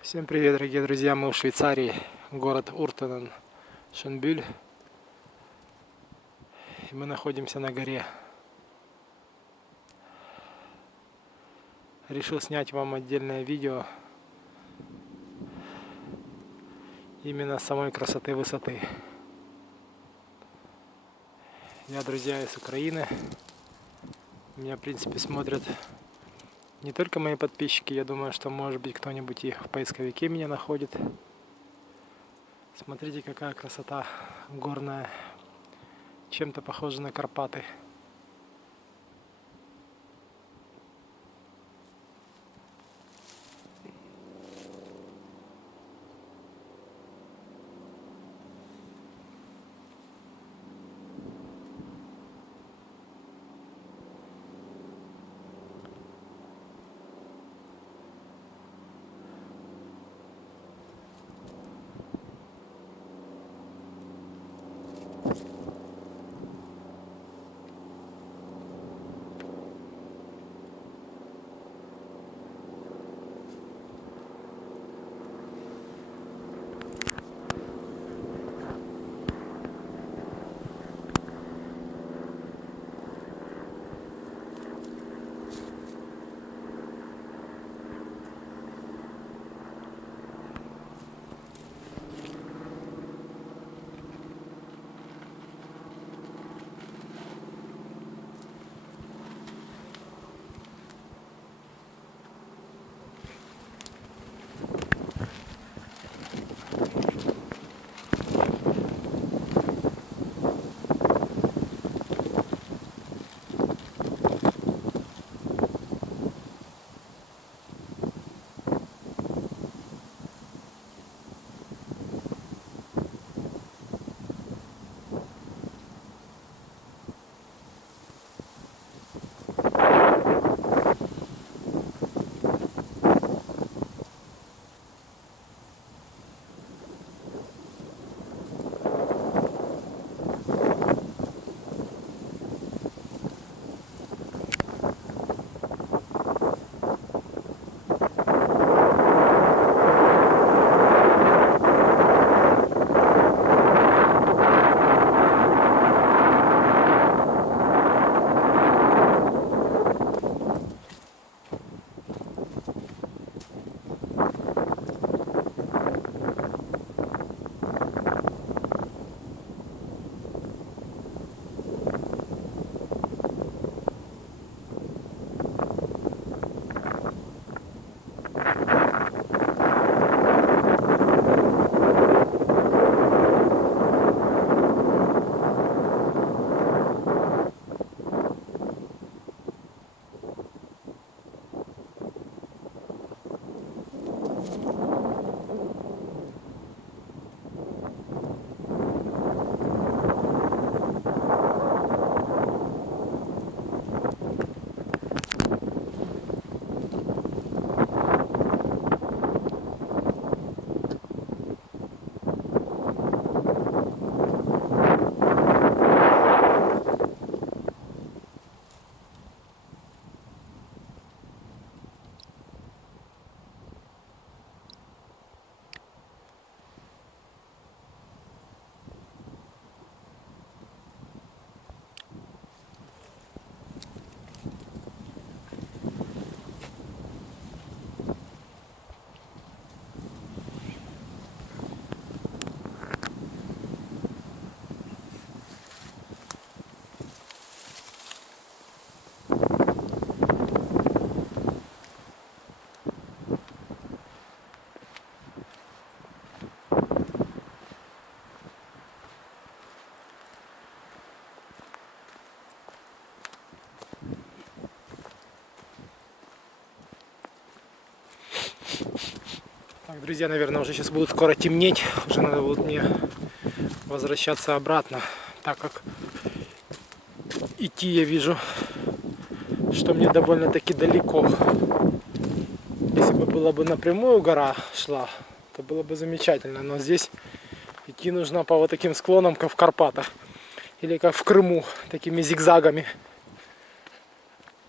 Всем привет, дорогие друзья! Мы в Швейцарии, город Уртенен-Шенбюль. И мы находимся на горе. Решил снять вам отдельное видео именно самой красоты высоты. Я, друзья, из Украины. Меня, в принципе, смотрят не только мои подписчики. Я думаю, что, может быть, кто-нибудь и в поисковике меня находит. Смотрите, какая красота горная. Чем-то похожа на Карпаты. Так, друзья, наверное, уже сейчас будет скоро темнеть. Уже надо будет мне возвращаться обратно, так как идти я вижу, что мне довольно-таки далеко. Если бы была бы напрямую гора шла, то было бы замечательно. Но здесь идти нужно по вот таким склонам, как в Карпатах. Или как в Крыму, такими зигзагами.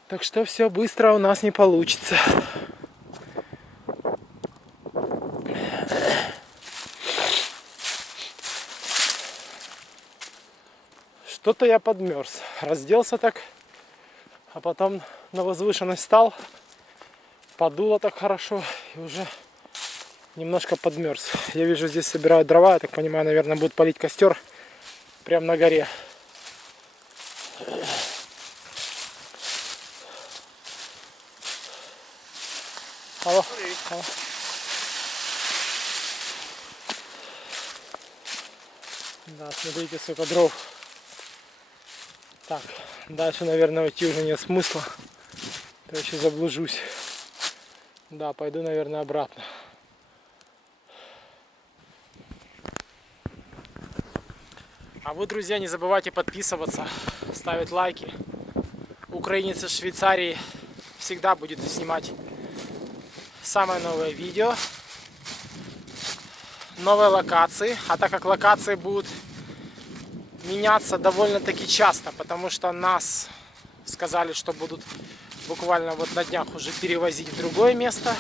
Так что все быстро у нас не получится. Что-то я подмерз. Разделся так, а потом на возвышенность стал. Подуло так хорошо и уже немножко подмерз. Я вижу, здесь собирают дрова. Я так понимаю, наверное, будут палить костер прямо на горе. Алло. Алло. Да, смотрите, сколько дров. Так, дальше, наверное, идти уже нет смысла. Я еще заблужусь. Да, пойду, наверное, обратно. А вы, друзья, не забывайте подписываться, ставить лайки. Украинец из Швейцарии всегда будет снимать самое новое видео, новые локации. А так как локации будут меняться довольно-таки часто, потому что нас сказали, что будут буквально вот на днях уже перевозить в другое место.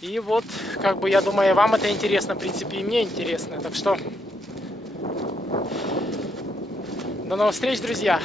И вот, как бы, я думаю, и вам это интересно, в принципе, и мне интересно. Так что, до новых встреч, друзья!